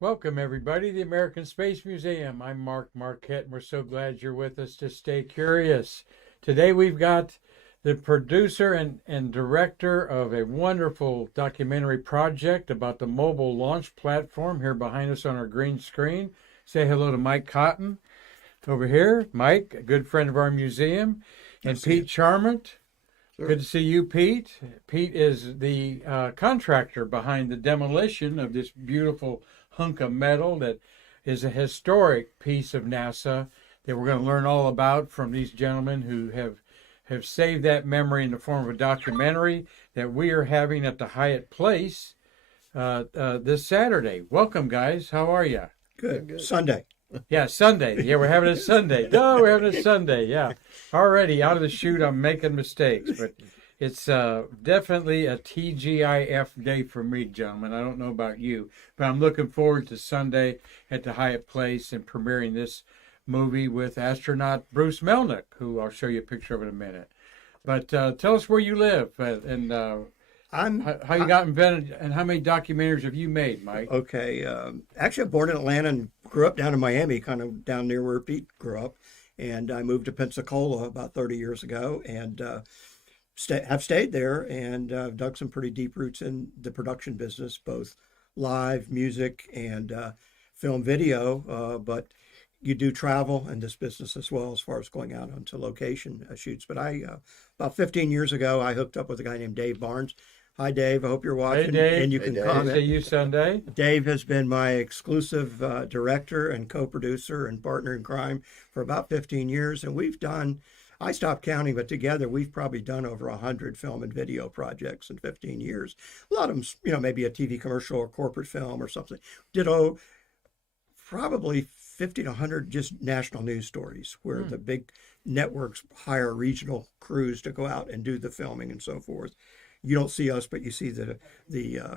Welcome, everybody, to the American Space Museum. I'm Mark Marquette, and we're so glad you're with us to stay curious. Today, we've got the producer and director of a wonderful documentary project about the mobile launch platform here behind us on our green screen. Say hello to Mike Cotton over here. Mike, a good friend of our museum. And Pete Charamut. Sure. Good to see you, Pete. Pete is the contractor behind the demolition of this beautiful hunk of metal that is a historic piece of NASA that we're going to learn all about from these gentlemen who have saved that memory in the form of a documentary that we are having at the Hyatt Place this Saturday. Welcome, guys. How are you? Good. Sunday. Yeah, Sunday. Yeah, we're having a Sunday. No, we're having a Sunday. Yeah. Already out of the chute, I'm making mistakes, but it's definitely a TGIF day for me, gentlemen. I don't know about you, but I'm looking forward to Sunday at the Hyatt Place and premiering this movie with astronaut Bruce Melnick, who I'll show you a picture of in a minute. But tell us where you live and how you got invented and how many documentaries have you made, Mike? Okay. Actually, I'm born in Atlanta and grew up down in Miami, kind of down near where Pete grew up. And I moved to Pensacola about 30 years ago and have stayed there and dug some pretty deep roots in the production business, both live music and film video. But you do travel in this business as well as far as going out onto location shoots. But about 15 years ago, I hooked up with a guy named Dave Barnes. Hi, Dave. I hope you're watching. Hey, Dave. And you can Dave. comment. See you Sunday. Dave has been my exclusive director and co-producer and partner in crime for about 15 years. And we've done, I stopped counting, but together we've probably done over 100 film and video projects in 15 years. A lot of them, maybe a TV commercial or corporate film or something. Did probably 50 to 100 just national news stories where the big networks hire regional crews to go out and do the filming and so forth. You don't see us, but you see the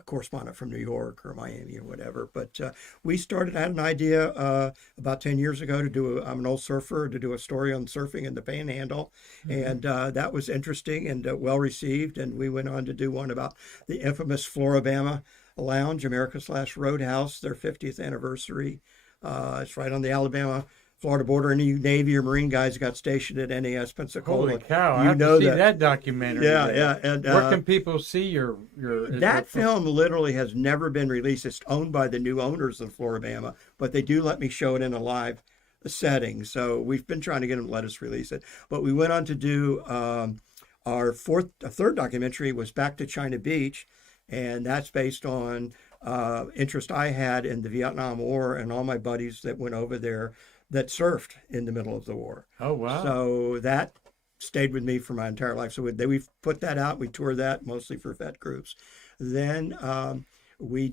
correspondent from New York or Miami or whatever. But we had an idea about 10 years ago I'm an old surfer, to do a story on surfing in the Panhandle. And that was interesting and well received. And we went on to do one about the infamous Floribama Lounge, America/Roadhouse, their 50th anniversary. It's right on the Alabama-Florida border. Any Navy or Marine guys got stationed at NAS Pensacola. Holy cow! I have to see that documentary. Yeah. And where can people see your that film literally has never been released. It's owned by the new owners of Floribama, but they do let me show it in a live setting. So we've been trying to get them to let us release it. But we went on to do our third documentary was Back to China Beach, and that's based on interest I had in the Vietnam War and all my buddies that went over there that surfed in the middle of the war. Oh, wow. So that stayed with me for my entire life. So we've put that out. We toured that mostly for vet groups. Then we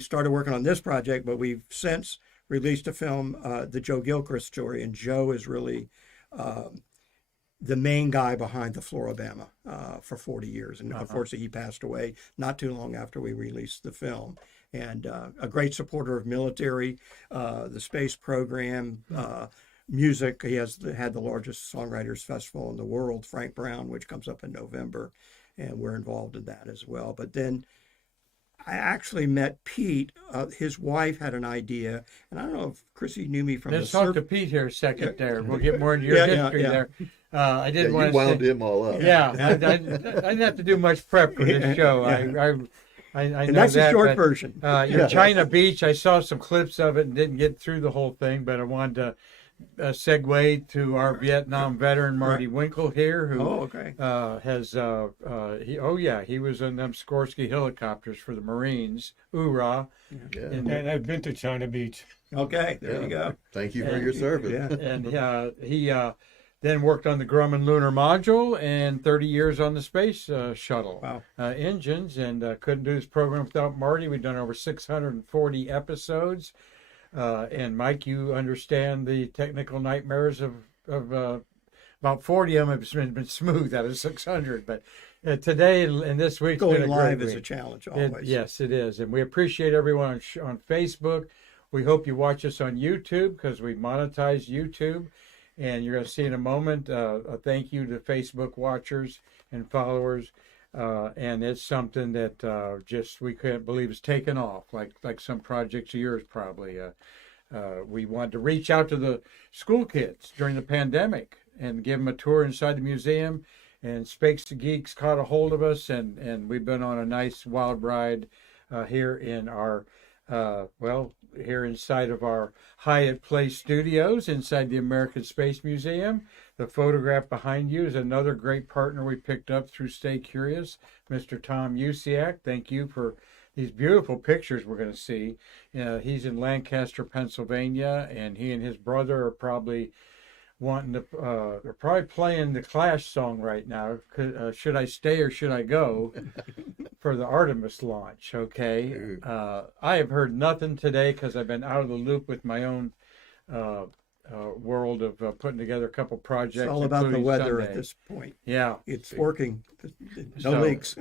started working on this project, but we've since released a film, the Joe Gilchrist Story. And Joe is really the main guy behind the Floribama for 40 years. And unfortunately, he passed away not too long after we released the film. And a great supporter of military, the space program, music. He had the largest songwriters festival in the world, Frank Brown, which comes up in November. And we're involved in that as well. But then I actually met Pete. His wife had an idea, and I don't know if Chrissy knew me from Let's the talk surf. to Pete here a second there. We'll get more into your history there. I didn't want you to wound him all up. Yeah, I didn't have to do much prep for this show. I know And that's that, the short but, version. Your China Beach, I saw some clips of it and didn't get through the whole thing, but I wanted to segue to our Vietnam veteran Marty Winkle here, who he was in them Skorsky helicopters for the Marines. Hoorah! Yeah. And I've been to China Beach. Okay, there you go. Thank you for your service. Yeah. And he then worked on the Grumman lunar module and 30 years on the space shuttle engines, and couldn't do this program without Marty. We've done over 640 episodes. And Mike, you understand the technical nightmares of about 40 of them have been smooth out of 600. But today and this week's Going been a live great is a week. challenge always. Yes, it is. And we appreciate everyone on Facebook. We hope you watch us on YouTube because we monetize YouTube. And you're going to see in a moment a thank you to Facebook watchers and followers. And it's something that just we couldn't believe is taken off, like some projects of yours probably. We wanted to reach out to the school kids during the pandemic and give them a tour inside the museum. And Spakes to Geeks caught a hold of us, and we've been on a nice wild ride here in our, here inside of our Hyatt Place studios inside the American Space Museum. The photograph behind you is another great partner we picked up through Stay Curious, Mr. Tom Usiak. Thank you for these beautiful pictures we're going to see. He's in Lancaster, Pennsylvania, and he and his brother are probably they're probably playing the Clash song right now, Should I Stay or Should I Go, for the Artemis launch, okay? I have heard nothing today because I've been out of the loop with my own world of putting together a couple projects. It's all about the including weather Sunday. at this point. Yeah. It's working. No So- leaks.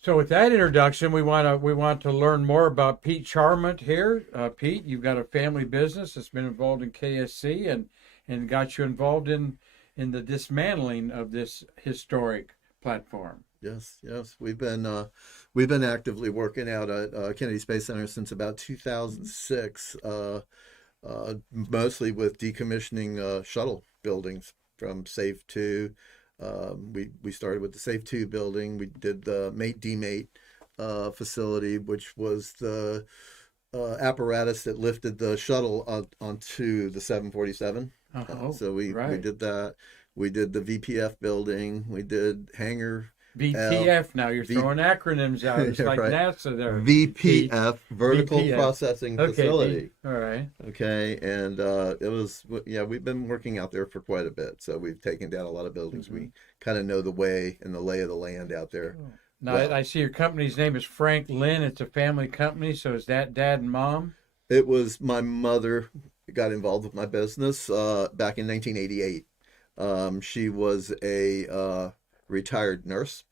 So with that introduction, we want to learn more about Pete Charamut here. Pete, you've got a family business that's been involved in KSC and got you involved in the dismantling of this historic platform. Yes. We've been actively working out at Kennedy Space Center since about 2006, mostly with decommissioning shuttle buildings from Safe 2. We started with the Safe 2 building. We did the Mate facility, which was the apparatus that lifted the shuttle onto the 747. So we did that. We did the VPF building. We did hangar. VPF. Now you're throwing acronyms out. It's like right. NASA there. VPF, Vertical VPF. Processing Okay. Facility. All right. Okay, and it was, we've been working out there for quite a bit. So we've taken down a lot of buildings. We kind of know the way and the lay of the land out there. Now Well- I see your company's name is Frank Lynn. It's a family company. So is that dad and mom? It was my mother got involved with my business back in 1988. She was a retired nurse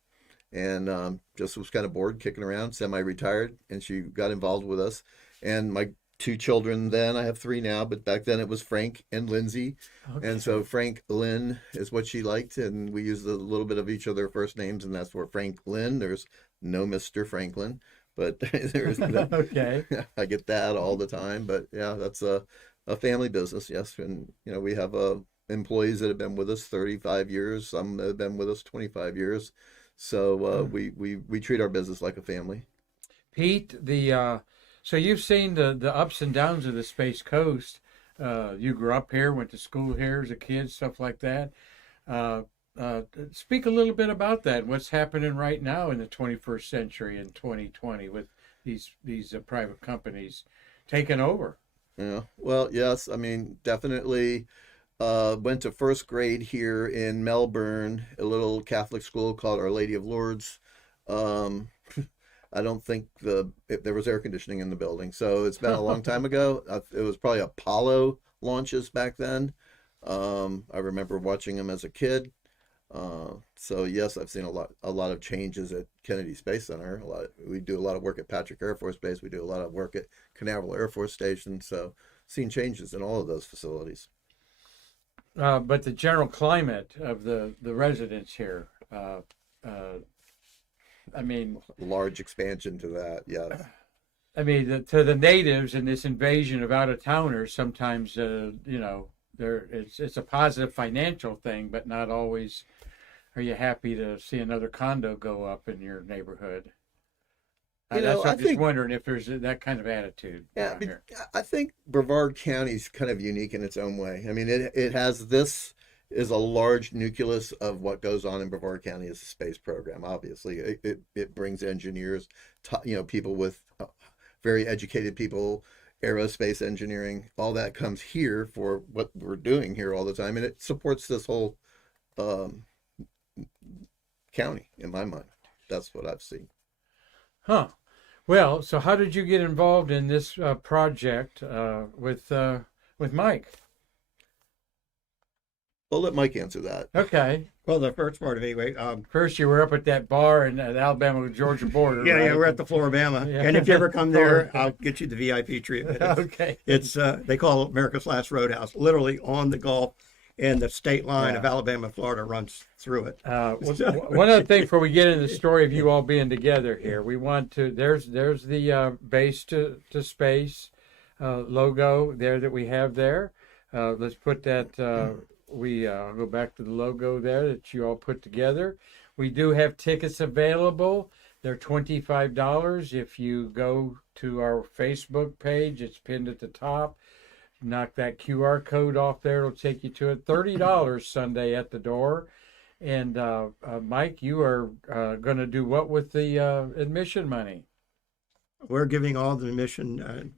and just was kind of bored, kicking around, semi-retired, and she got involved with us. And my two children then, I have three now, but back then it was Frank and Lindsay. Okay. And so Frank Lynn is what she liked, and we used a little bit of each of their first names, and that's where Frank Lynn. There's no Mr. Franklin, but there's Okay. I get that all the time. But yeah, that's a family business, yes. And we have employees that have been with us 35 years. Some have been with us 25 years. So we treat our business like a family. Pete, so you've seen the ups and downs of the Space Coast. You grew up here, went to school here as a kid, stuff like that. Speak a little bit about that. What's happening right now in the 21st century in 2020 with these private companies taking over? Yeah. Well, yes. I mean, definitely. Went to first grade here in Melbourne, a little Catholic school called Our Lady of Lourdes. I don't think there was air conditioning in the building, so it's been a long time ago. It was probably Apollo launches back then. I remember watching them as a kid. So yes, I've seen a lot of changes at Kennedy Space Center. We do a lot of work at Patrick Air Force Base. We do a lot of work at Canaveral Air Force Station. So seen changes in all of those facilities. But the general climate of the residents here, I mean, Large expansion to that, yes. I mean, to the natives in this invasion of out-of-towners, sometimes, it's a positive financial thing, but not always are you happy to see another condo go up in your neighborhood. That's what I'm just wondering if there's that kind of attitude around here. I think Brevard County is kind of unique in its own way. I mean, it has this is a large nucleus of what goes on in Brevard County as a space program. Obviously, it brings engineers, people with very educated people, aerospace engineering, all that comes here for what we're doing here all the time, and it supports this whole county. In my mind, that's what I've seen. Huh. Well, so how did you get involved in this project with Mike? I'll let Mike answer that. Okay. Well, the first part of it, anyway. First, you were up at that bar in the Alabama-Georgia border. Yeah, right? we're at the Floribama. Yeah. And if you ever come there, I'll get you the VIP treatment. Okay. It's they call it America's Last Roadhouse, literally on the Gulf. and the state line Yeah. of Alabama and Florida runs through it. One other thing before we get into the story of you all being together here, we want to, there's the base to space logo there that we have there. Let's put that, I'll go back to the logo there that you all put together. We do have tickets available. They're $25. If you go to our Facebook page, it's pinned at the top. Knock that QR code off there. It'll take you to it. $30 Sunday at the door. And Mike, you are going to do what with the admission money? We're giving all the admission,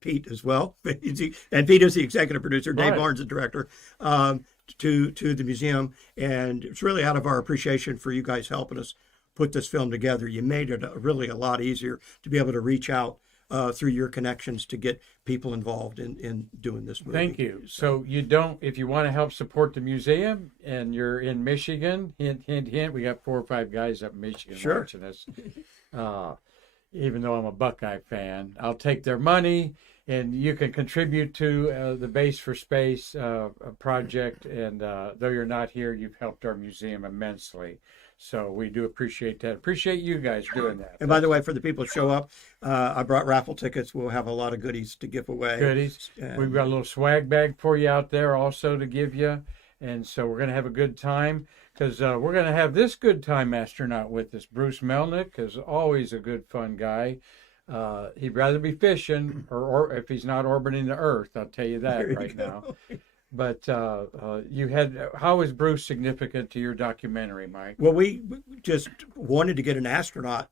Pete as well, and Pete is the executive producer, Dave Right. Barnes the director, to the museum. And it's really out of our appreciation for you guys helping us put this film together. You made it really a lot easier to be able to reach out through your connections to get people involved in doing this movie. Thank you. So you don't, if you want to help support the museum and you're in Michigan, hint, hint, hint, we got 4 or 5 guys up in Michigan Sure. watching us. Even though I'm a Buckeye fan, I'll take their money and you can contribute to the Base for Space project. And though you're not here, you've helped our museum immensely. So we do appreciate that. Appreciate you guys doing that. And by the way, for the people that show up, I brought raffle tickets. We'll have a lot of goodies to give away. Goodies. We've got a little swag bag for you out there also to give you. And so we're going to have a good time because we're going to have this good time astronaut with us. Bruce Melnick is always a good, fun guy. He'd rather be fishing or if he's not orbiting the Earth, I'll tell you that right now. But how is Bruce significant to your documentary, Mike? Well, we just wanted to get an astronaut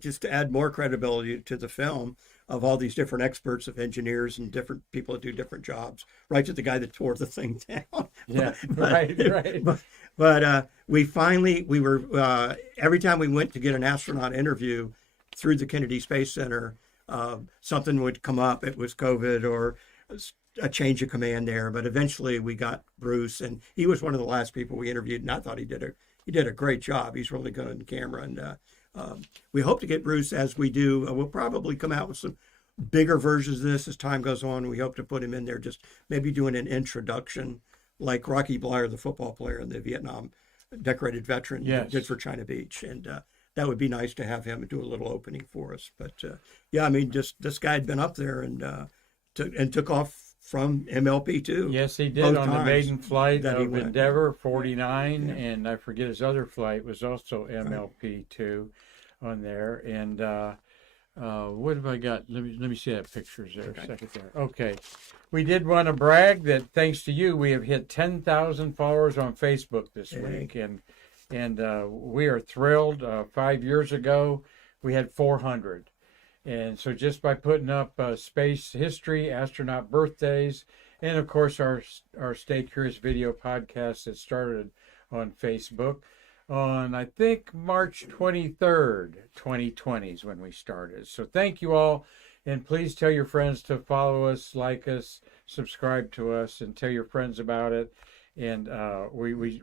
just to add more credibility to the film of all these different experts of engineers and different people that do different jobs, right to the guy that tore the thing down. Yeah, right. But we were, every time we went to get an astronaut interview through the Kennedy Space Center, something would come up. It was COVID or a change of command there, but eventually we got Bruce, and he was one of the last people we interviewed, and I thought he did a great job. He's really good on camera, and we hope to get Bruce as we do. We'll probably come out with some bigger versions of this as time goes on. We hope to put him in there, just maybe doing an introduction, like Rocky Blyer, the football player and the Vietnam decorated veteran, Yes. did for China Beach, and that would be nice to have him do a little opening for us. But yeah, I mean, just this guy had been up there and took off from MLP2. Yes, he did both on the times maiden flight that he of went. Endeavor 49, Yeah. and I forget his other flight was also MLP2 on there. And what have I got? Let me see that pictures there. A second there. Okay, we did want to brag that thanks to you, we have hit 10,000 followers on Facebook this week, and we are thrilled. 5 years ago, we had 400. And so just by putting up space history, astronaut birthdays, and of course our Stay Curious video podcast that started on Facebook on, I think, March 23rd, 2020 is when we started. So thank you all. And please tell your friends to follow us, like us, subscribe to us, and tell your friends about it. And we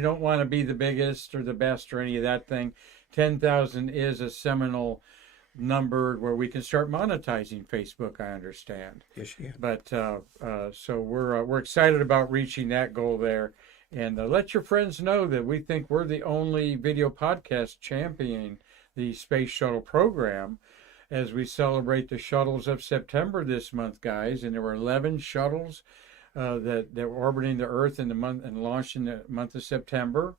don't want to be the biggest or the best or any of that thing. 10,000 is a seminal number where we can start monetizing Facebook, I understand. Yes, yeah. But so we're excited about reaching that goal there. And let your friends know that we think we're the only video podcast championing the Space Shuttle program as we celebrate the shuttles of September this month, guys. And there were 11 shuttles that were orbiting the Earth in the month and launched in the month of September.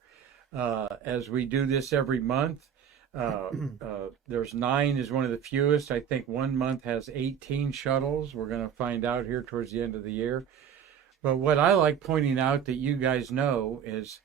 As we do this every month, there's 9 is one of the fewest. I think one month has 18 shuttles. We're going to find out here towards the end of the year. But what I like pointing out that you guys know is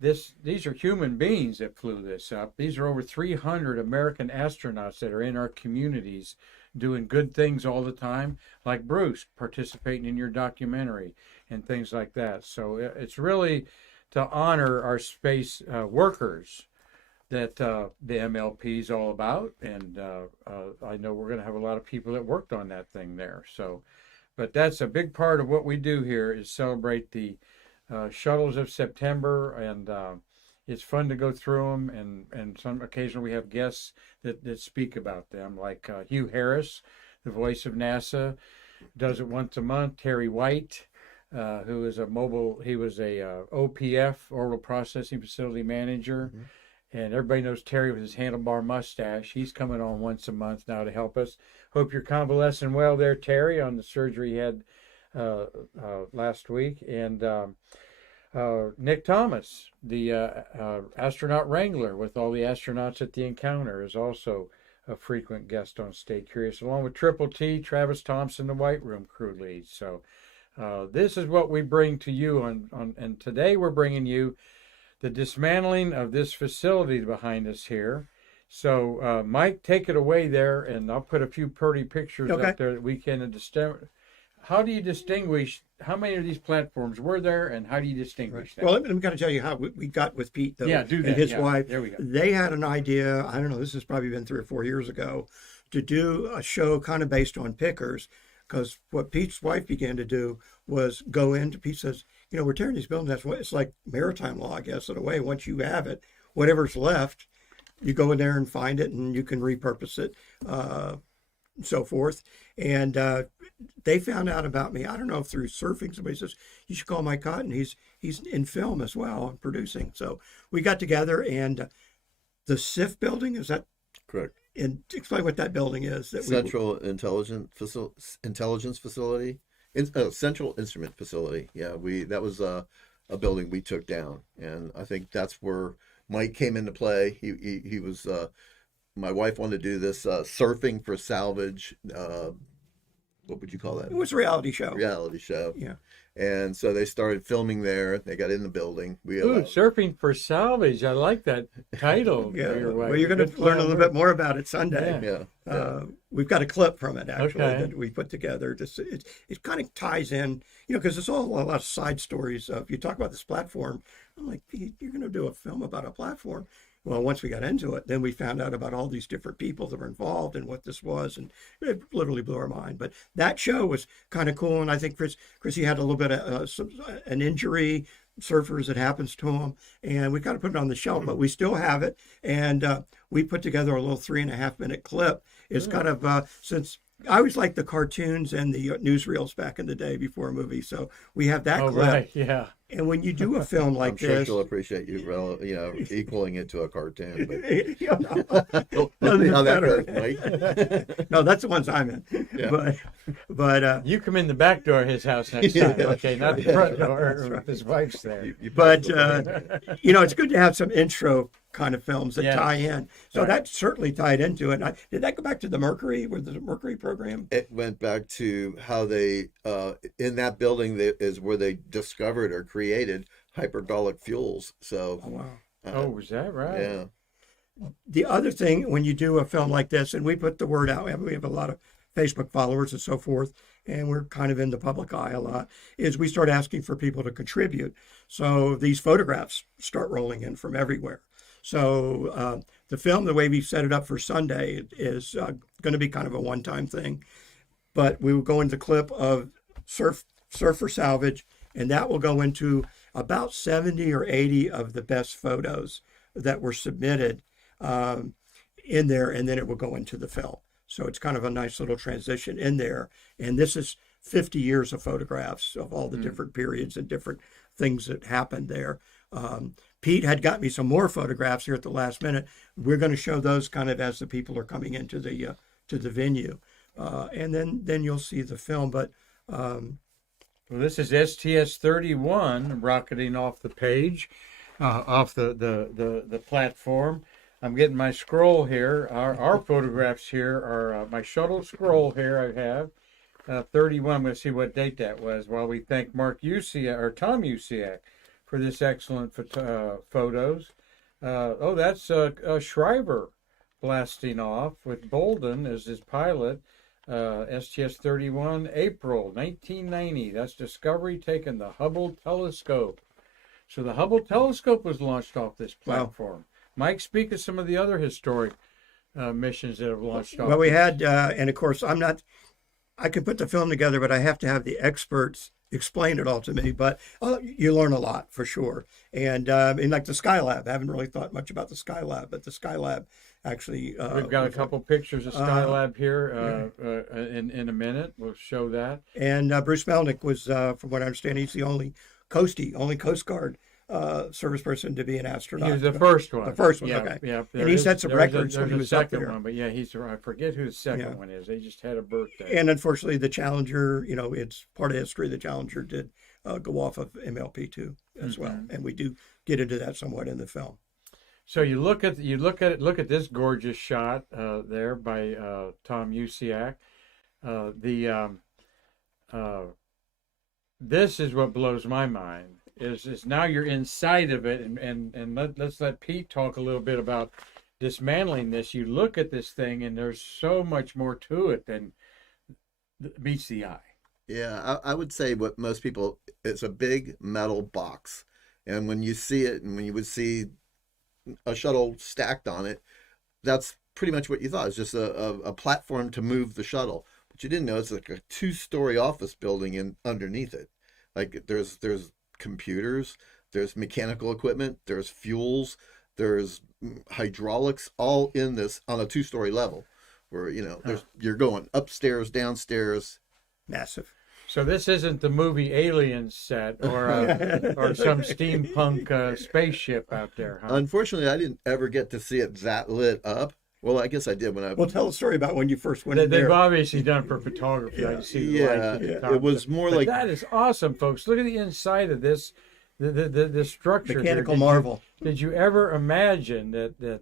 these are human beings that flew this up. These are over 300 American astronauts that are in our communities doing good things all the time, like Bruce participating in your documentary and things like that. So it's really to honor our space workers that the MLP is all about. And I know we're going to have a lot of people that worked on that thing there. So, but that's a big part of what we do here is celebrate the shuttles of September, and it's fun to go through them, and some occasionally we have guests that speak about them, like Hugh Harris, the voice of NASA, does it once a month. Terry White, who is he was a OPF, Orbital Processing Facility Manager. Mhm. And everybody knows Terry with his handlebar mustache. He's coming on once a month now to help us. Hope you're convalescing well there, Terry, on the surgery you had last week. And Nick Thomas, the astronaut wrangler with all the astronauts at the encounter, is also a frequent guest on Stay Curious, along with Triple T, Travis Thompson, the White Room crew lead. So this is what we bring to you and today we're bringing you the dismantling of this facility behind us here. So, Mike, take it away there, and I'll put a few pretty pictures up there that we can how do you distinguish how many of these platforms were there, and how do you distinguish them? Well, let me kind of tell you how we got with Pete, though, Yeah, do that. and his Yeah, wife. there we go. They had an idea, I don't know, this has probably been 3 or 4 years ago, to do a show kind of based on pickers, because what Pete's wife began to do was go into, Pete says, we're tearing these buildings. That's what it's like maritime law, I guess, in a way. Once you have it, whatever's left, you go in there and find it, and you can repurpose it, and so forth. And they found out about me. I don't know if through surfing, somebody says, you should call Mike Cotton. He's in film as well, and producing. So we got together, and the SIF building, is that Correct. And explain what that building is. Central Intelligence Facility. Central Instrument Facility. Yeah, that was a building we took down, and I think that's where Mike came into play. He was my wife wanted to do this surfing for salvage. What would you call that? It was a reality show. Reality show. Yeah. And so they started filming there. They got in the building. Ooh, surfing for salvage. I like that title. Yeah. For your wife. Well, you're going to learn a little bit more about it Sunday. Yeah. We've got a clip from it, actually, Okay. that we put together. It kind of ties in, because it's all a lot of side stories. If you talk about this platform, I'm like, Pete, you're going to do a film about a platform. Well, once we got into it, then we found out about all these different people that were involved and what this was, and it literally blew our mind. But that show was kind of cool, and I think Chrissy had a little bit of an injury, surfers, it happens to him, and we kind of put it on the shelf, but we still have it, and we put together a little 3.5-minute clip. It's kind of, since I always liked the cartoons and the newsreels back in the day before a movie, so we have that clip. Right, yeah. And when you do a film like I'm sure this, she'll appreciate you, equaling it to a cartoon. But no, we'll see how that goes, Mike. no, that's the ones I'm in. Yeah. But You come in the back door of his house next time, Yeah. okay? Not the front door. His wife's there. it's good to have some intro kind of films that Yes. tie in. So Right. that certainly tied into it. Did that go back to the Mercury, with the Mercury program? It went back to how they, in that building is where they discovered or created hypergolic fuels. So, Oh, wow. Oh, is that right? yeah. The other thing, when you do a film like this, and we put the word out, we have a lot of Facebook followers and so forth, and we're kind of in the public eye a lot, is we start asking for people to contribute. So these photographs start rolling in from everywhere. So the film, the way we've set it up for Sunday, is going to be kind of a one-time thing. But we will go into the clip of Surf for Salvage, and that will go into about 70 or 80 of the best photos that were submitted in there, and then it will go into the film. So it's kind of a nice little transition in there. And this is 50 years of photographs of all the different periods and different things that happened there. Pete had got me some more photographs here at the last minute. We're going to show those kind of as the people are coming into the to the venue, and then you'll see the film. But Well, this is STS-31 rocketing off the page, off the platform. I'm getting my scroll here. Our photographs here are my shuttle scroll here I have. 31, I'm going to see what date that was while we thank Mark Usiak, or Tom Usiak, for this excellent photos. That's Shriver blasting off with Bolden as his pilot. STS-31, April 1990. That's Discovery taking the Hubble telescope. So the Hubble telescope was launched off this platform. Wow. Mike, speak of some of the other historic missions that have launched off. Well, we had, and of course, I can put the film together, but I have to have the experts explain it all to me. But you learn a lot for sure. And like the Skylab, I haven't really thought much about the Skylab, but the Skylab actually. We've got a couple pictures of Skylab here in a minute. We'll show that. And Bruce Melnick was, from what I understand, he's the only Coast Guard service person to be an astronaut. He was the first one. The first one, yeah, okay. Yeah, And he set some records when he was up second there. one, but yeah, I forget who the second one is. They just had a birthday. And unfortunately, the Challenger, it's part of history. The Challenger did go off of MLP2 as well, and we do get into that somewhat in the film. So look at this gorgeous shot there by Tom Usiak. This is what blows my mind. Is now you're inside of it, and let's let Pete talk a little bit about dismantling this. You look at this thing, and there's so much more to it than meets the eye. Yeah, I would say what most people, it's a big metal box. And when you see it, and when you would see a shuttle stacked on it, that's pretty much what you thought. It's just a platform to move the shuttle. But you didn't know it's like a 2-story office building underneath it. Like there's computers, there's mechanical equipment, there's fuels, there's hydraulics, all in this on a 2-story level, where you're going upstairs, downstairs. Massive. So this isn't the movie Alien set or some steampunk spaceship out there, huh? Unfortunately, I didn't ever get to see it that lit up. Well, I guess I did when I. Well, tell the story about when you first went in there. They've obviously done for photography. I see the lights at the top. It was more But like that is awesome, folks. Look at the inside of this, the structure. Mechanical here. marvel. Did you ever imagine that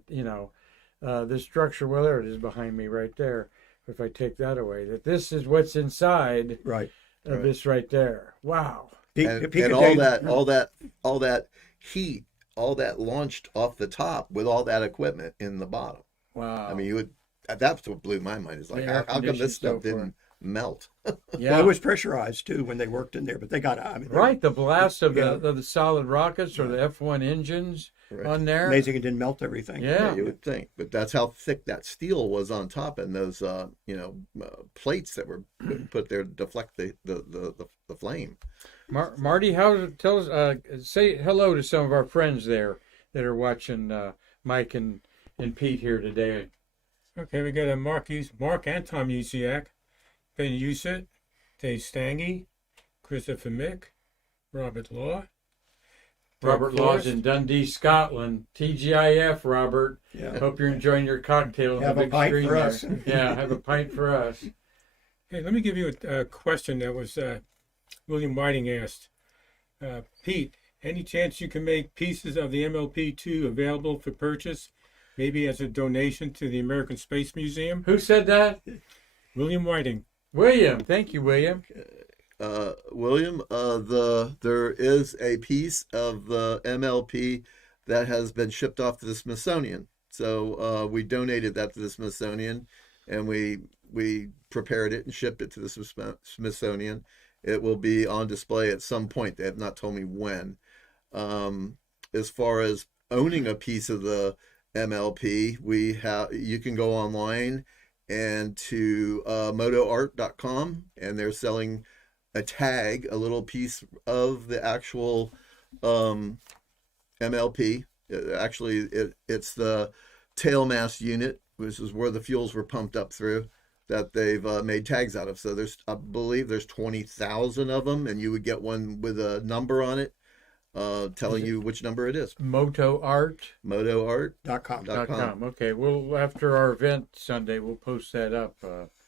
this structure? Well, there it is behind me, right there. If I take that away, that this is what's inside Right. of this right there. Wow. and all that heat, all that launched off the top with all that equipment in the bottom. Wow. I mean, that's what blew my mind. Is like, Yeah, how come this stuff so far. didn't melt? Yeah. Well, it was pressurized too when they worked in there, but they got out. Right, the blast of Yeah. the solid rockets or the F1 engines Right. on there. Amazing it didn't melt everything. Yeah. You would think, but that's how thick that steel was on top, and those plates that were put there to deflect the flame. Marty, tell us, say hello to some of our friends there that are watching Mike and Pete here today. Okay, we got Mark and Tom Usiak, Ben Usit, Dave Stange, Christopher Mick, Robert Law. Robert Law's in Dundee, Scotland. TGIF, Robert. Yeah. Hope you're enjoying your cocktail. Have a pint for us. Yeah, have a pint for us. Hey, let me give you a question that was William Whiting asked. Pete, any chance you can make pieces of the MLP-2 available for purchase, maybe as a donation to the American Space Museum? Who said that? William Whiting. William. Thank you, William. William, there is a piece of the MLP that has been shipped off to the Smithsonian. So we donated that to the Smithsonian, and we prepared it and shipped it to the Smithsonian. It will be on display at some point. They have not told me when. As far as owning a piece of the MLP, you can go online and to motoart.com, and they're selling a tag, a little piece of the actual MLP. It's the tail mast unit, which is where the fuels were pumped up through, that they've made tags out of. So I believe there's 20,000 of them, and you would get one with a number on it, telling you which number it is. Motoart.com. Okay, well, after our event Sunday, we'll post that up.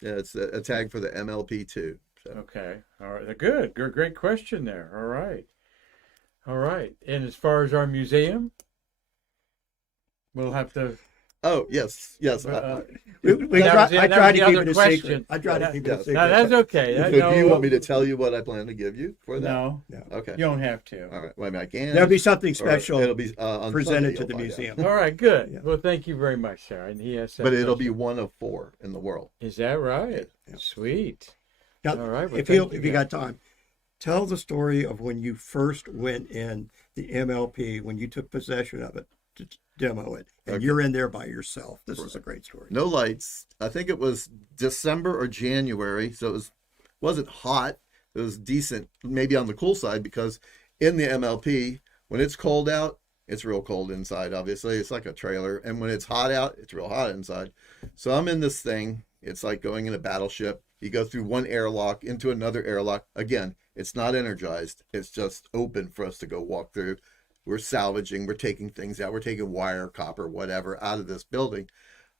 Yeah, it's a tag for the MLP2. So. Okay, all right, good, great question there. All right. And as far as our museum, we'll have to. Oh yes. I that tried was to the keep other it a question. secret. I tried to keep it a secret. No, that's okay. Do you want me to tell you what I plan to give you for that? No. Okay. You don't have to. All right. Well, I mean, I can. There'll be something Or special it'll be on presented Sunday, to the you'll find museum. All right, good. Yeah. Well, thank you very much, Sarah. And he has that But it'll question. be one of 4 in the world. Is that right? Yeah. Sweet. Now, All right. Well, if you got time, tell the story of when you first went in the MLP, when you took possession of it to demo it, and Okay. you're in there by yourself. This is a great story. No lights. I think it was December or January, so wasn't hot. It was decent, maybe on the cool side, because in the MLP, when it's cold out, it's real cold inside. Obviously, it's like a trailer, and when it's hot out, it's real hot inside. So I'm in this thing. It's like going in a battleship. You go through one airlock into another airlock. Again, it's not energized. It's just open for us to go walk through. We're salvaging. We're taking things out. We're taking wire, copper, whatever out of this building.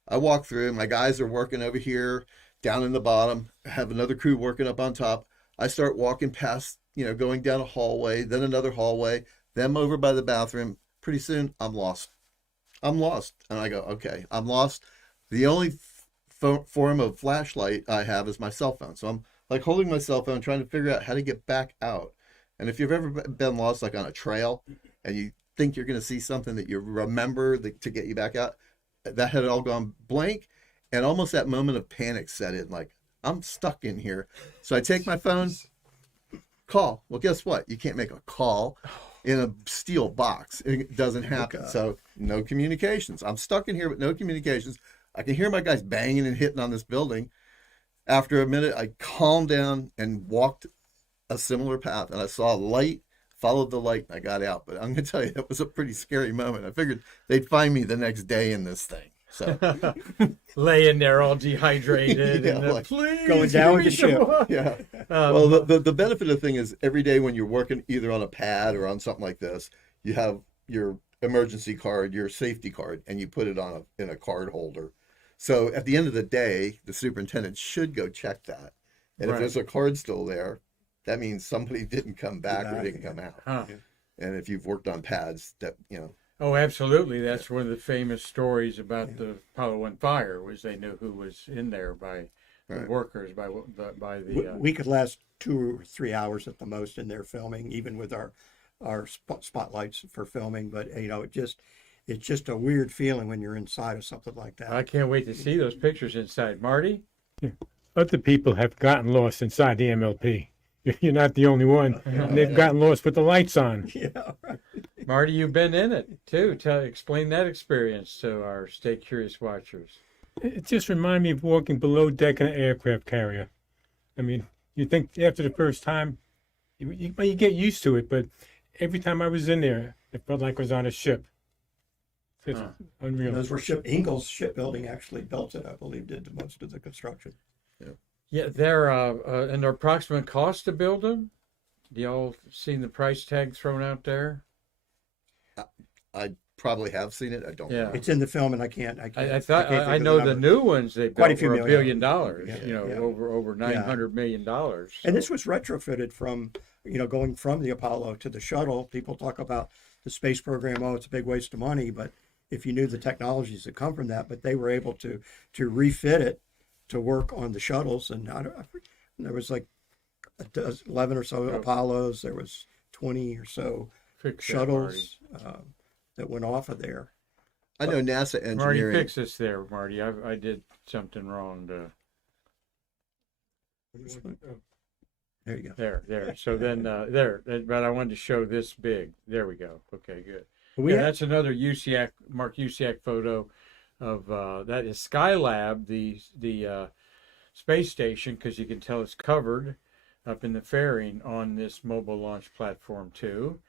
I walk through. My guys are working over here down in the bottom. I have another crew working up on top. I start walking past, going down a hallway, then another hallway, them over by the bathroom. Pretty soon, I'm lost. I'm lost. And I go, okay, I'm lost. The only form of flashlight I have is my cell phone. So I'm like holding my cell phone, trying to figure out how to get back out. And if you've ever been lost, like on a trail, and you think you're going to see something that you remember to get you back out, that had all gone blank. And almost that moment of panic set in, like, I'm stuck in here. So I take my phone, call. Well, guess what? You can't make a call in a steel box. It doesn't happen. So no communications. I'm stuck in here with no communications. I can hear my guys banging and hitting on this building. After a minute, I calmed down and walked a similar path, and I saw a light, followed the light, and I got out. But I'm going to tell you, it was a pretty scary moment. I figured they'd find me the next day in this thing. So laying there all dehydrated Yeah, and like, please going down with give me the ship. some water." yeah. Well, the benefit of the thing is every day when you're working either on a pad or on something like this, you have your emergency card, your safety card, and you put it on in a card holder. So at the end of the day, the superintendent should go check that. And Right. if there's a card still there, that means somebody didn't come back or Yeah. didn't come out. Huh. And if you've worked on pads, that Oh, absolutely. That's one of the famous stories about the Apollo 1 fire, was they knew who was in there by the Right. workers, by the... We could last 2 or 3 hours at the most in there filming, even with our spotlights for filming. But it's just a weird feeling when you're inside of something like that. I can't wait to see those pictures inside. Marty? Other people have gotten lost inside the MLP. You're not the only one. And they've gotten lost with the lights on. Yeah, right. Marty, you've been in it, too. Explain that experience to our Stay Curious watchers. It just reminded me of walking below deck in an aircraft carrier. I mean, you think after the first time, you get used to it, but every time I was in there, it felt like I was on a ship. It's unreal. Those were Ingalls Shipbuilding actually built it, I believe, did most of the construction. Yeah, they're and the approximate cost to build them? Y'all seen the price tag thrown out there? I probably have seen it. I don't Yeah. know. It's in the film, and I can't I can't thought think I of know the the number. new ones they Quite a built few for $1 million. billion. Yeah. Over $900 million. And this was retrofitted from, going from the Apollo to the shuttle. People talk about the space program. Oh, it's a big waste of money. But if you knew the technologies that come from that, but they were able to refit it to work on the shuttles. And there was like 11 or so Apollos. There was 20 or so Fix that, shuttles that went off of there. I know NASA Marty, engineering. fix this there, Marty. I did something wrong. There you go. There. So then there. But I wanted to show this big. There we go. Okay, good. We Yeah, had- that's another Mark Usiak photo of that is Skylab, the space station, because you can tell it's covered up in the fairing on this mobile launch platform too,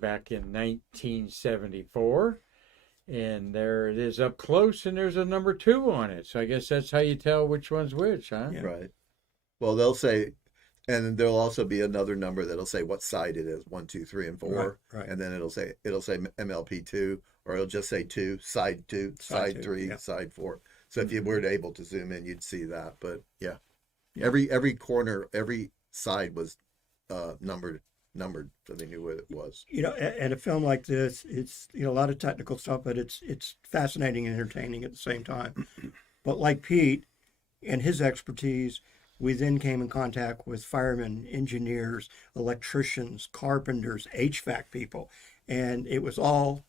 back in 1974. And there it is up close, and there's a number 2 on it. So I guess that's how you tell which one's which, huh? Yeah. Right. Well, they'll say, and there'll also be another number that'll say what side it is, 1, 2, 3, and 4. Right. And then it'll say MLP2, or it'll just say 2, side 2, Side side two, 3, yeah. side 4. So if you were able to zoom in, you'd see that. But yeah, every corner, every side was numbered, so they knew what it was. And a film like this, it's a lot of technical stuff, but it's fascinating and entertaining at the same time. But like Pete and his expertise, we then came in contact with firemen, engineers, electricians, carpenters, HVAC people, and it was all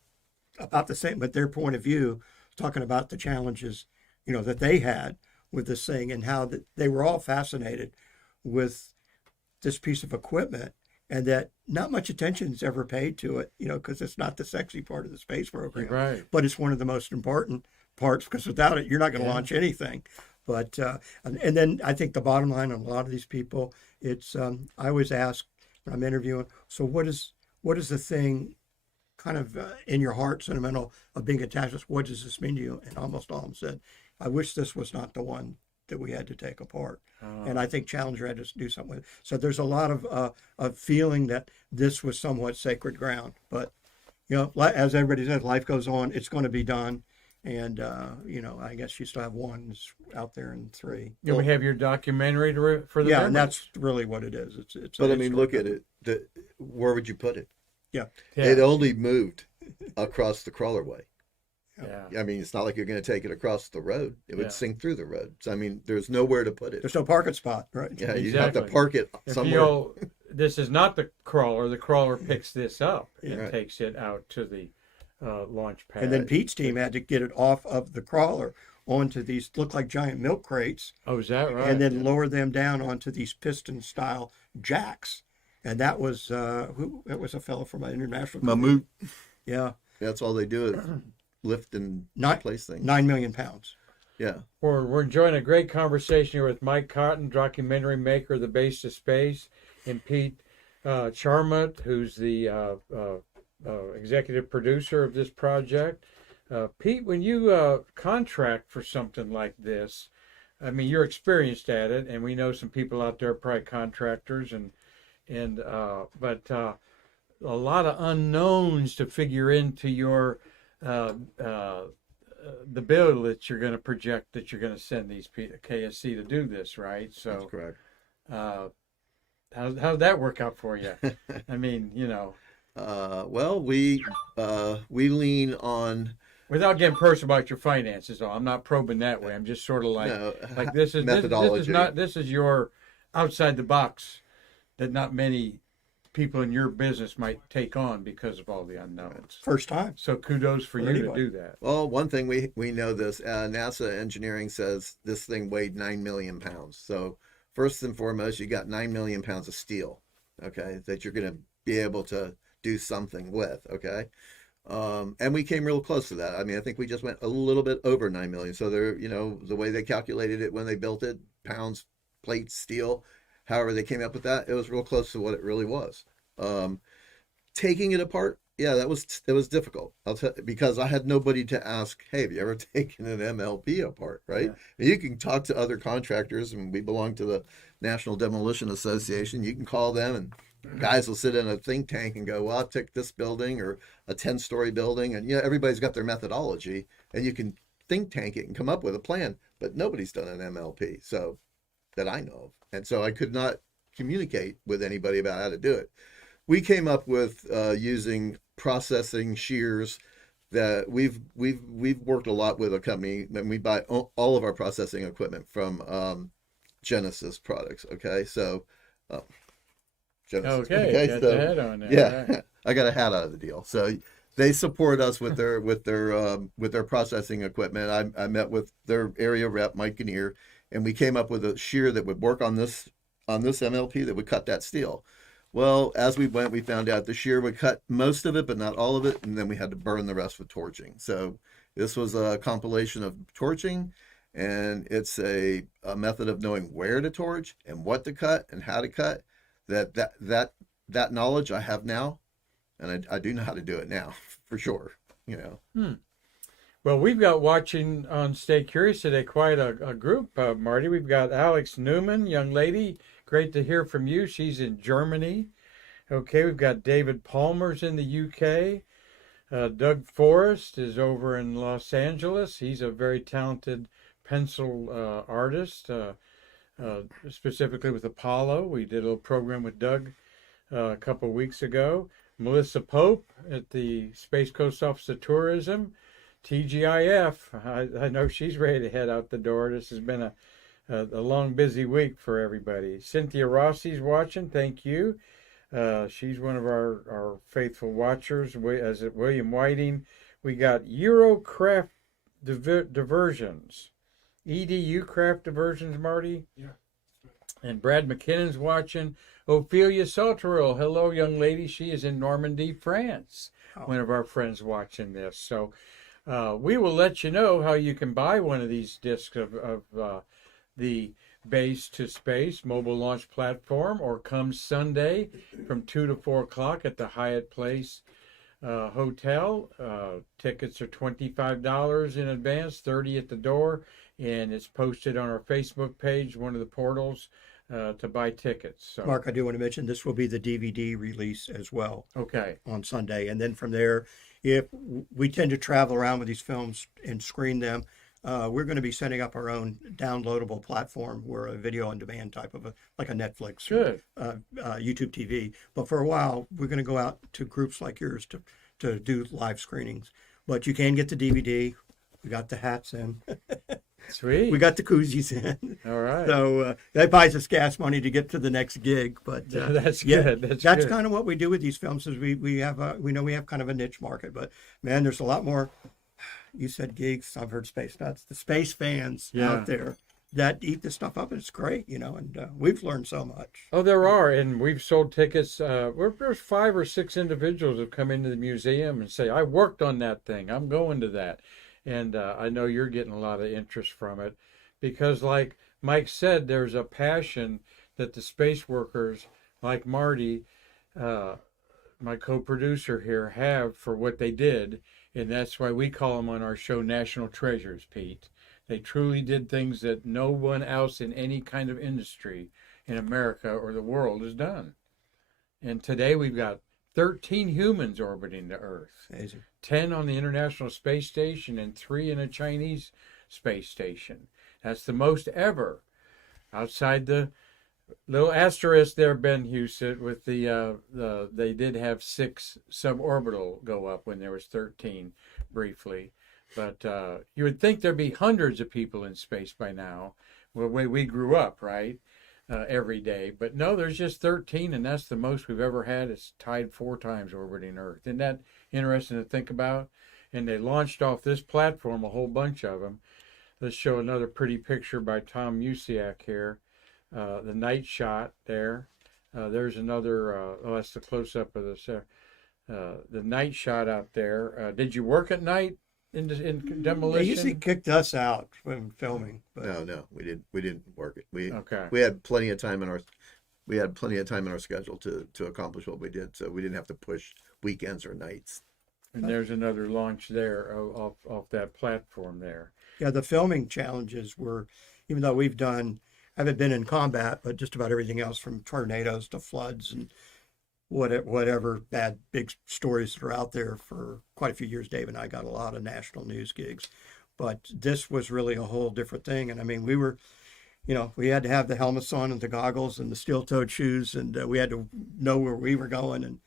about the same, but their point of view, talking about the challenges, that they had with this thing, and how that they were all fascinated with this piece of equipment, and that not much attention is ever paid to it, because it's not the sexy part of the space program, Right. but it's one of the most important parts, because without it, you're not going to launch anything. But and then I think the bottom line on a lot of these people, it's I always ask when I'm interviewing, so what is the thing kind of in your heart, sentimental of being attached to this. What does this mean to you? And almost all of them said, I wish this was not the one that we had to take apart. And I think Challenger had to do something with it. So there's a lot of feeling that this was somewhat sacred ground. But, as everybody says, life goes on. It's going to be done. And, I guess you still have one out there and 3. And we have your documentary for the yeah, memories. and that's really what it is. It's But I mean, look at it. Where would you put it? Yeah. It only moved across the crawlerway. Yeah. I mean, it's not like you're going to take it across the road. It would Yeah. sink through the road. So, I mean, there's nowhere to put it. There's no parking spot, right? Yeah, you'd have to Exactly. park it If somewhere. this is not the crawler picks this up and Right. takes it out to the launch pad. And then Pete's team had to get it off of the crawler onto these look like giant milk crates, oh, is that right? and then lower them down onto these piston style jacks. And that was it was a fellow from an international company. Mammoth. Yeah, That's all they do is lift and Not- place things. 9 million pounds. Yeah. We're enjoying a great conversation here with Mike Cotton, documentary maker of the Base to Space, and Pete Charamut, who's the executive producer of this project. Pete, when you contract for something like this, I mean, you're experienced at it, and we know some people out there, probably contractors, but a lot of unknowns to figure into your the bill that you're going to project that you're going to send these KSC to do this, right? That's So, correct. how'd that work out for you? I mean, Well, we lean on without getting personal about your finances, though, I'm not probing that way. I'm just sort of like this is methodology. this is your outside the box that not many people in your business might take on because of all the unknowns. First time. So kudos for you to do that. Well, one thing we know this, NASA engineering says this thing weighed 9 million pounds. So first and foremost, you got 9 million pounds of steel, okay, that you're going to be able to do something with, okay? And we came real close to that. I mean, I think we just went a little bit over 9 million. So they're, the way they calculated it when they built it, pounds, plates, steel, however they came up with that, it was real close to what it really was. Taking it apart, yeah, it was difficult. Because I had nobody to ask, hey, have you ever taken an MLP apart, right? Yeah. You can talk to other contractors, and we belong to the National Demolition Association. You can call them, and guys will sit in a think tank and go, well, I'll take this building or a 10-story building, and everybody's got their methodology, and you can think tank it and come up with a plan, but nobody's done an MLP, so that I know of. And so I could not communicate with anybody about how to do it. We came up with using processing shears that we've worked a lot with a company, and we buy all of our processing equipment from Genesis products. Okay, so Genesis. Okay, got so, the head on there. yeah, Right. I got a hat out of the deal. So they support us with their processing equipment. I met with their area rep, Mike Kinnear, and we came up with a shear that would work on this MLP that would cut that steel. Well, as we went, we found out the shear would cut most of it, but not all of it, and then we had to burn the rest with torching. So this was a compilation of torching, and it's a method of knowing where to torch and what to cut and how to cut. That knowledge I have now, and I do know how to do it now for sure. Well, we've got watching on Stay Curious today quite a group, Marty. We've got Alex Newman, young lady. Great to hear from you. She's in Germany. Okay, we've got David Palmer's in the UK. Doug Forrest is over in Los Angeles. He's a very talented pencil artist, specifically with Apollo. We did a little program with Doug a couple of weeks ago. Melissa Pope at the Space Coast Office of Tourism. TGIF, I know she's ready to head out the door. This has been a long, busy week for everybody. Cynthia Rossi's watching. Thank you. She's one of our faithful watchers. As at William Whiting, we got Eurocraft Diversions. EDU Craft Diversions, Marty? Yeah. And Brad McKinnon's watching. Ophelia Sauterelle. Hello, young lady. She is in Normandy, France. One of our friends watching this. So we will let you know how you can buy one of these discs of the Base to Space mobile launch platform, or come Sunday from 2 to 4 o'clock at the Hyatt Place hotel. Tickets are $25 in advance, 30 at the door, and it's posted on our Facebook page, one of the portals, to buy tickets. So, Mark, I do want to mention this will be the DVD release as well okay, on Sunday. And then from there, if we tend to travel around with these films and screen them, we're going to be setting up our own downloadable platform. We're a video on demand type of like a Netflix good. or YouTube TV. But for a while, we're going to go out to groups like yours to do live screenings. But you can get the DVD. We got the hats in. Sweet. We got the koozies in. All right. So that buys us gas money to get to the next gig. But That's yeah, good. that's good. kind of what we do with these films. Is we know we have kind of a niche market, but man, there's a lot more. You said geeks. I've heard space nuts. The space fans Yeah. out there that eat this stuff up. And it's great, and we've learned so much. Oh, there are, and we've sold tickets. There's 5 or 6 individuals who come into the museum and say, "I worked on that thing. I'm going to that," and I know you're getting a lot of interest from it because, like Mike said, there's a passion that the space workers, like Marty, my co-producer here, have for what they did, and that's why we call them on our show national treasures, Pete. They truly did things that no one else in any kind of industry in America or the world has done. And today we've got 13 humans orbiting the Earth, Amazing. 10 on the International Space Station and 3 in a Chinese space station. That's the most ever. Outside the little asterisk there, Ben Husett, with they did have 6 suborbital go up when there was 13 briefly. But you would think there'd be hundreds of people in space by now, the way we grew up, right? Every day. But no, there's just 13, and that's the most we've ever had. It's tied 4 times orbiting Earth. Isn't that interesting to think about? And they launched off this platform, a whole bunch of them. Let's show another pretty picture by Tom Musiak here. The night shot there. There's another, that's the close-up of this. The night shot out there. Did you work at night? In demolition? They usually kicked us out when filming. But No, we didn't work it. Okay. We had plenty of time in our schedule to accomplish what we did, so we didn't have to push weekends or nights. And there's another launch there off that platform there. yeah, the filming challenges were, even though I haven't been in combat, but just about everything else from tornadoes to floods and whatever bad big stories that are out there for quite a few years. Dave and I got a lot of national news gigs, but this was really a whole different thing. And I mean, we had to have the helmets on and the goggles and the steel-toed shoes, and we had to know where we were going.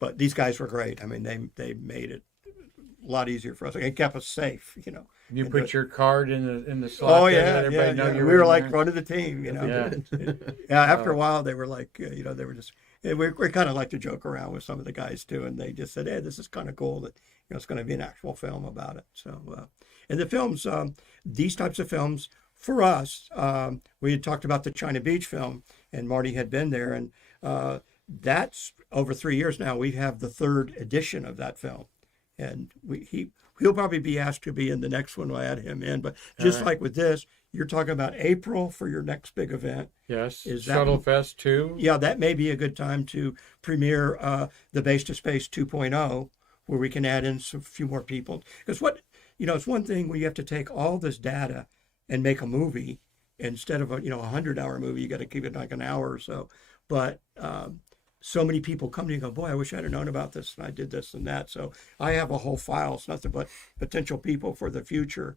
But these guys were great. I mean, they made it a lot easier for us. It kept us safe, You And put your card in the slot. Oh there, yeah, let everybody know you we were in like there. front of the team, Yeah. Yeah, after a while, they were like, they were just. We're kind of like to joke around with some of the guys too, and they just said, "Hey, this is kind of cool that it's going to be an actual film about it." So, and the films, these types of films for us, we had talked about the China Beach film, and Marty had been there, and that's over 3 years now. We have the 3rd edition of that film, and he'll probably be asked to be in the next one. We'll add him in, but just like with this, you're talking about April for your next big event. Yes. Is that- Shuttle Fest 2. Yeah, that may be a good time to premiere the Base to Space 2.0, where we can add in a few more people. Because it's one thing when you have to take all this data and make a movie instead of a 100-hour movie. You got to keep it like an hour or so. But so many people come to you and go, "Boy, I wish I'd have known about this, and I did this and that." So I have a whole file. It's nothing but potential people for the future,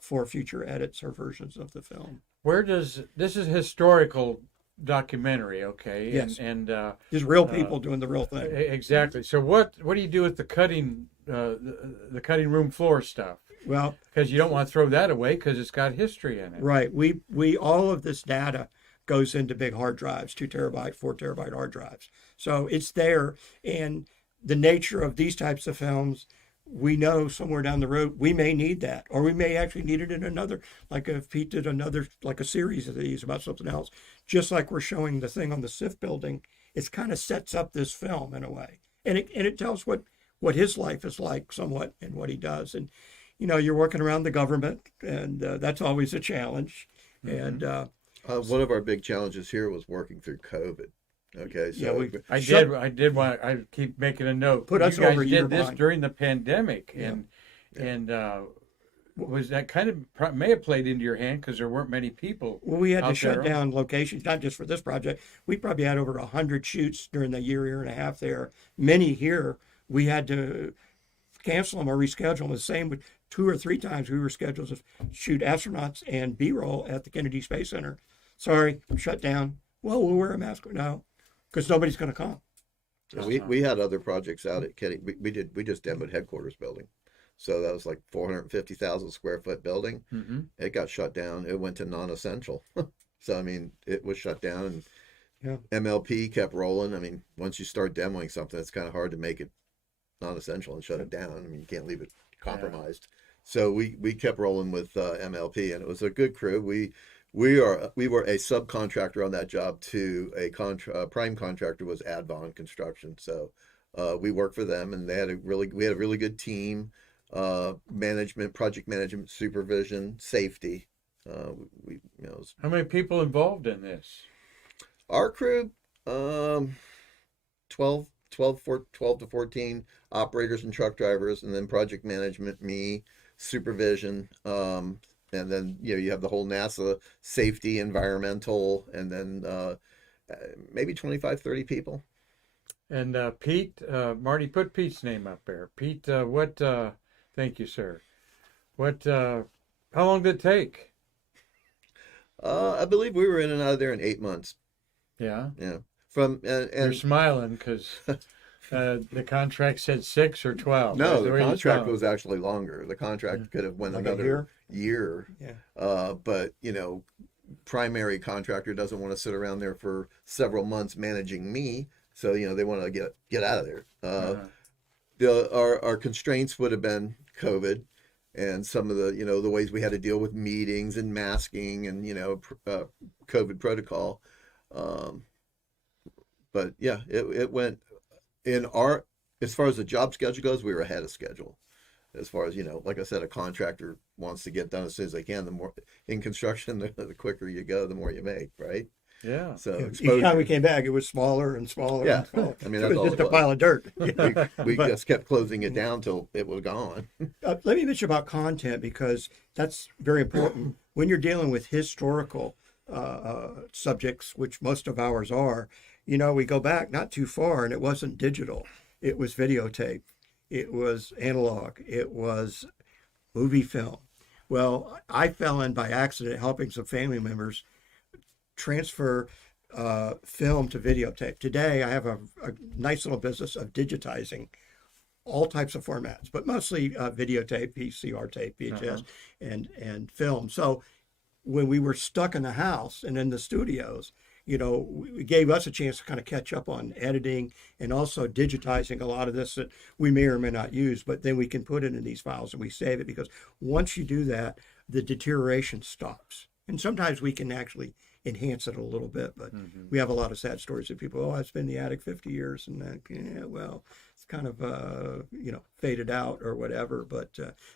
for future edits or versions of the film. This is historical documentary, okay? Yes. And Just real people doing the real thing. exactly. So what do you do with the cutting cutting room floor stuff? Well, Because you don't want to throw that away because it's got history in it. right. We all of this data goes into big hard drives, 2 terabyte, 4 terabyte hard drives. So it's there. And the nature of these types of films, we know somewhere down the road we may need that, or we may actually need it in another, like if Pete did another, like a series of these about something else, just like we're showing the thing on the SIF building. It kind of sets up this film in a way, and it tells what his life is like somewhat and what he does. And you're working around the government, and that's always a challenge. Mm-hmm. And One of our big challenges here was working through COVID. Okay, so Yeah, we- I did want. I keep making a note. Put You us guys over year did this behind. during the pandemic, Yeah. and was that kind of may have played into your hand because there weren't many people. Well, we had to out shut there. down locations, not just for this project. We probably had over 100 shoots during the year and a half there. Many here, we had to cancel them or reschedule them. The same with 2 or 3 times we were scheduled to shoot astronauts and B-roll at the Kennedy Space Center. Sorry, shut down. Well, we'll wear a mask. No, because nobody's going to come. we had other projects out at Kenny. We just demoed headquarters building. So that was like 450,000 square foot building. Mm-hmm. It got shut down. It went to non-essential. So, I mean, it was shut down, and Yeah. MLP kept rolling. I mean, once you start demoing something, it's kind of hard to make it non-essential and shut it down. I mean, you can't leave it compromised. So we kept rolling with MLP, and it was a good crew. We were a subcontractor on that job to a prime contractor was Advon Construction. So we worked for them, and we had a really good team. Management, project management, supervision, safety. How many people involved in this? Our crew, 12 to 14 operators and truck drivers, and then project management, me, supervision, and then you have the whole NASA safety, environmental, and then maybe 25, 30 people. And Pete, Marty, put Pete's name up there. Pete, what? Thank you, sir. What? How long did it take? I believe we were in and out of there in 8 months. Yeah. Yeah. From You're and smiling because the contract said 6 or 12. no, That's the way you're contract smiling. was actually longer. The contract could have went Like a another year. Yeah. But primary contractor doesn't want to sit around there for several months managing me. So they want to get out of there. Our constraints would have been COVID, and some of the ways we had to deal with meetings and masking and COVID protocol. But yeah, it went as far as the job schedule goes, we were ahead of schedule. As far as like I said, a contractor wants to get done as soon as they can. The more in construction, the quicker you go, the more you make, right? Yeah. So Each time we came back, it was smaller and smaller. Yeah. And smaller. I mean, It that's was all just it a was. pile of dirt. we But- just kept closing it down till it was gone. Let me mention about content because that's very important. When you're dealing with historical subjects, which most of ours are, we go back not too far and it wasn't digital. It was videotape. It was analog. It was movie film. Well, I fell in by accident helping some family members transfer film to videotape. Today, I have a nice little business of digitizing all types of formats, but mostly videotape, PCR tape, VHS, and film. So when we were stuck in the house and in the studios, it gave us a chance to kind of catch up on editing and also digitizing a lot of this that we may or may not use, but then we can put it in these files and we save it because once you do that, the deterioration stops. And sometimes we can actually enhance it a little bit, but we have a lot of sad stories of people, it's been in the attic 50 years and that, it's kind of, faded out or whatever, but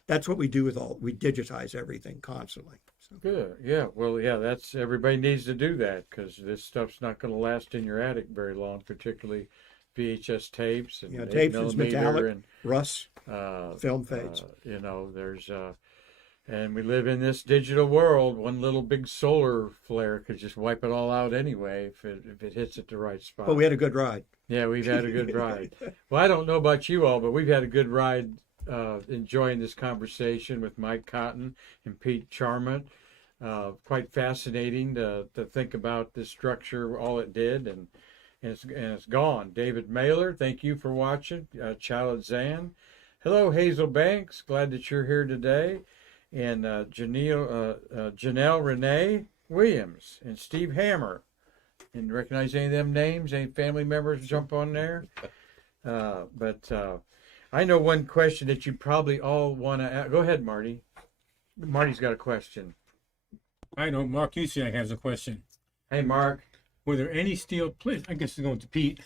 that's what we do we digitize everything constantly. So. Good. Yeah. Well, yeah, that's everybody needs to do that because this stuff's not going to last in your attic very long, particularly VHS tapes and 8 tapes is millimeter metallic, and rust, film fades. there's and we live in this digital world. One little big solar flare could just wipe it all out anyway if it hits at the right spot. But we had a good ride. Yeah, we've had a good ride. Well, I don't know about you all, but we've had a good ride enjoying this conversation with Mike Cotton and Pete Charamut. Quite fascinating to think about this structure, all it did, and it's gone. David Mailer, thank you for watching. Chalet Zan. Hello, Hazel Banks. Glad that you're here today. And Janelle Renee Williams and Steve Hammer. And recognize any of them names? Any family members jump on there? But I know one question that you probably all want to ask. Go ahead, Marty. Marty's got a question. I know Mark Usiak has a question. Hey, Mark. Were there any steel plates? I guess it's going to Pete.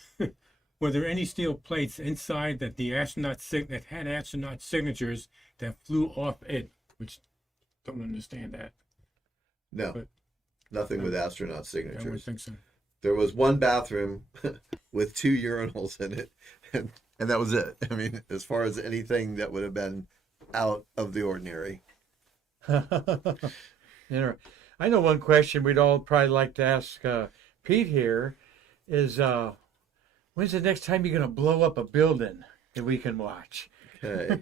Were there any steel plates inside that that had astronaut signatures that flew off it? Which don't understand that. No, But- nothing with astronaut I would signatures. think so. there was one bathroom with 2 urinals in it, and that was it. I mean, as far as anything that would have been out of the ordinary. I know one question we'd all probably like to ask Pete here is, when's the next time you're going to blow up a building that we can watch? Okay.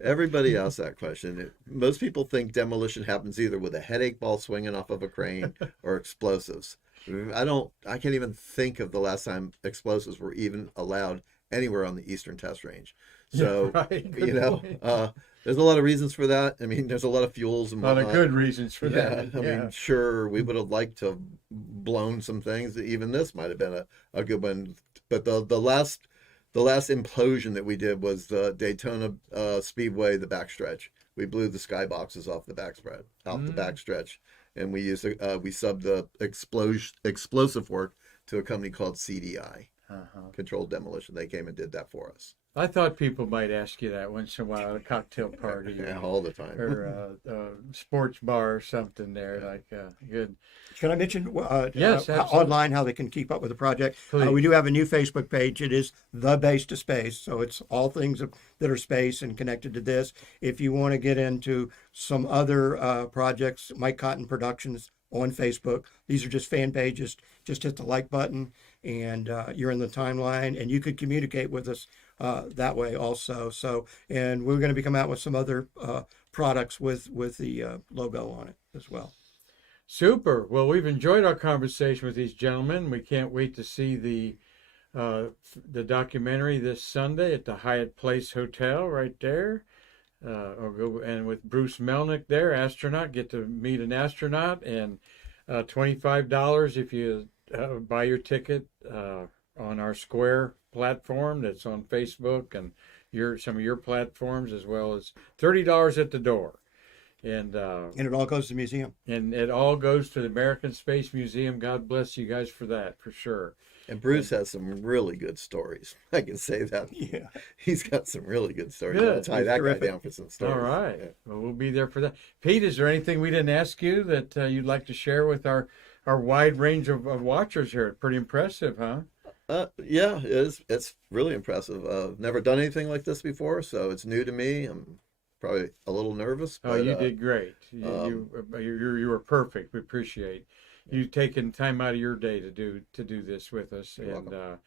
Everybody asks that question. Most people think demolition happens either with a headache ball swinging off of a crane or explosives. I can't even think of the last time explosives were even allowed anywhere on the Eastern Test Range. So, Right, good point. there's a lot of reasons for that. I mean, there's a lot of fuels and A lot whatnot. of good reasons for Yeah, that. I mean, sure, we would have liked to have blown some things. Even this might have been a good one. But the last implosion that we did was the Daytona Speedway, the backstretch. We blew the skyboxes off the backstretch, and we subbed the explosive work to a company called CDI, Controlled Demolition. They came and did that for us. I thought people might ask you that once in a while at a cocktail party. Yeah, all the time. Or a sports bar or something there. Like, good. Can I mention Yes, absolutely. online how they can keep up with the project? Please. We do have a new Facebook page. It is The Base to Space. So it's all things that are space and connected to this. If you want to get into some other projects, Mike Cotton Productions on Facebook. These are just fan pages. Just hit the like button and you're in the timeline, and you could communicate with us that way also. So, and we're going to be coming out with some other products with the logo on it as well. Super. Well, we've enjoyed our conversation with these gentlemen. We can't wait to see the documentary this Sunday at the Hyatt Place Hotel right there. And with Bruce Melnick there, astronaut, get to meet an astronaut, and $25 if you buy your ticket on our Square platform that's on Facebook and some of your platforms, as well as $30 at the door. And it all goes to the museum. And it all goes to the American Space Museum. God bless you guys for that, for sure. And Bruce has some really good stories. I can say that. Yeah. He's got some really good stories. Good. I'll tie He's that terrific. guy down for some stories. All right. Yeah. Well, we'll be there for that. Pete, is there anything we didn't ask you that you'd like to share with our wide range of watchers here? Pretty impressive, huh? Yeah, it is. It's really impressive. Never done anything like this before, so it's new to me. I'm probably a little nervous. Oh, but, you did great. You were perfect. We appreciate you taking time out of your day to do this with us. You're And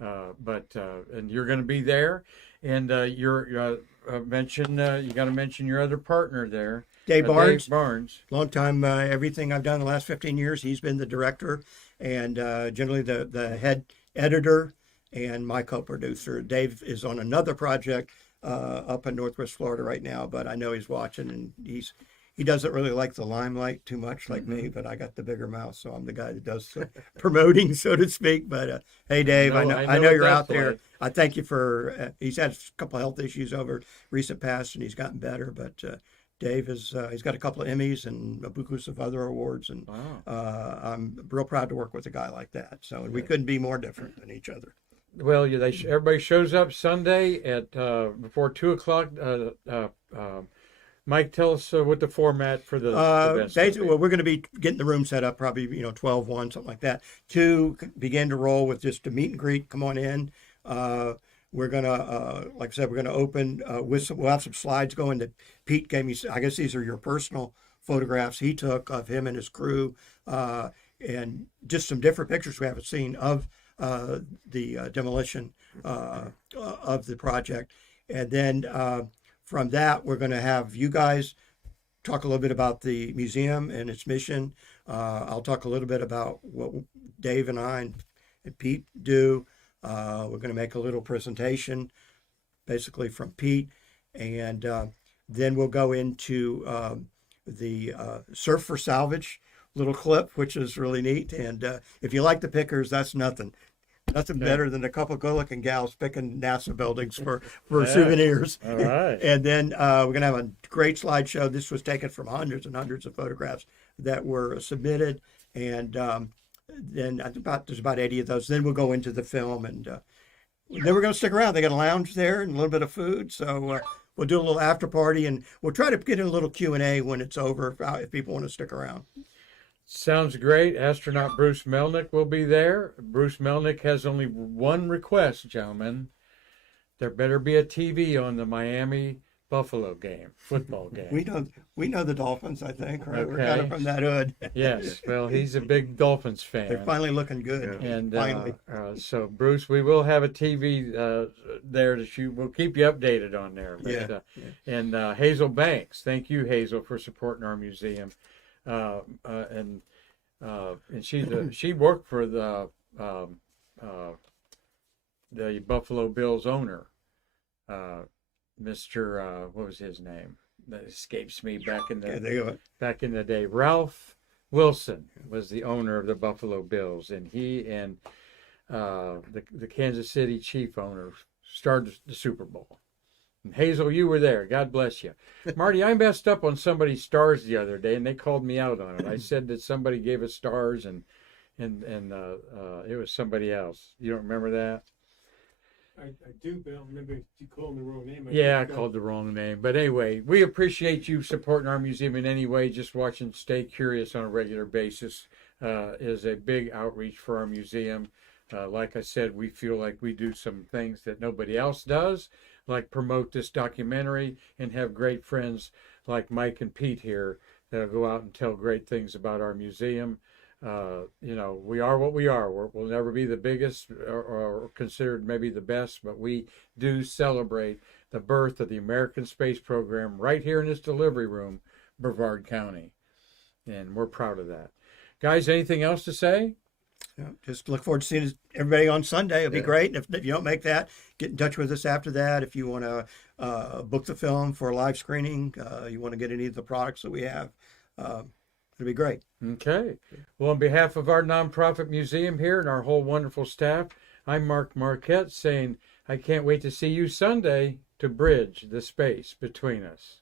welcome. and you're going to be there. And you got to mention your other partner there, Dave Barnes. Dave Barnes. Long time, everything I've done the last 15 years, he's been the director and generally the head editor and my co-producer. Dave is on another project up in Northwest Florida right now, but I know he's watching, and he doesn't really like the limelight too much like me, but I got the bigger mouth, so I'm the guy that does the promoting, so to speak. But hey, Dave, I know what you're that's out there. like. I thank you for. He's had a couple of health issues over recent past, and he's gotten better. But Dave is he's got a couple of Emmys and a bukus of other awards, and Wow. I'm real proud to work with a guy like that. So we couldn't be more different than each other. Well, everybody shows up Sunday at before 2:00. Mike, tell us what the format for the event's gonna Basically, be. well, we're going to be getting the room set up probably 12-1, something like that. 2, begin to roll with just a meet and greet. Come on in. We're going to, like I said, we're going to open we'll have some slides going that Pete gave me. I guess these are your personal photographs he took of him and his crew, and just some different pictures we haven't seen of the demolition of the project. And then from that, we're going to have you guys talk a little bit about the museum and its mission. I'll talk a little bit about what Dave and I and Pete do. We're going to make a little presentation, basically from Pete, and then we'll go into the Surf for Salvage little clip, which is really neat. And if you like the pickers, that's nothing. Nothing better than a couple good-looking gals picking NASA buildings for souvenirs. All right. And then we're going to have a great slideshow. This was taken from hundreds and hundreds of photographs that were submitted. And then there's about 80 of those. Then we'll go into the film. And then we're going to stick around. They got a lounge there and a little bit of food. So we'll do a little after party. And we'll try to get in a little Q&A when it's over if people want to stick around. Sounds great. Astronaut Bruce Melnick will be there. Bruce Melnick has only one request, gentlemen. There better be a TV on the Miami Buffalo football game. We know the Dolphins, I think, right? We're kind Okay. of from that hood. Yes, well, he's a big Dolphins fan. They're finally looking good. And finally. so, Bruce, we will have a TV there to shoot. We'll keep you updated on there. But, Yeah. And Hazel Banks, thank you, Hazel, for supporting our museum. And she worked for the Buffalo Bills owner, Mr. What was his name? That escapes me back in the day. Ralph Wilson was the owner of the Buffalo Bills, and he and the Kansas City Chief owner started the Super Bowl. And Hazel, you were there. God bless you. Marty, I messed up on somebody's stars the other day, and they called me out on it. I said that somebody gave us stars, and it was somebody else. You don't remember that? I do, but I don't remember if you called the wrong name. I called the wrong name. But anyway, we appreciate you supporting our museum in any way. Just watching Stay Curious on a regular basis is a big outreach for our museum. Like I said, we feel like we do some things that nobody else does, like promote this documentary and have great friends like Mike and Pete here that'll go out and tell great things about our museum. We are what we are. We'll never be the biggest or considered maybe the best, but we do celebrate the birth of the American space program right here in this delivery room, Brevard County. And we're proud of that. Guys, anything else to say? Yeah, just look forward to seeing everybody on Sunday. It'll be great. And if you don't make that, get in touch with us after that. If you want to book the film for a live screening, you want to get any of the products that we have, it'll be great. Okay. Well, on behalf of our nonprofit museum here and our whole wonderful staff, I'm Mark Marquette saying I can't wait to see you Sunday to bridge the space between us.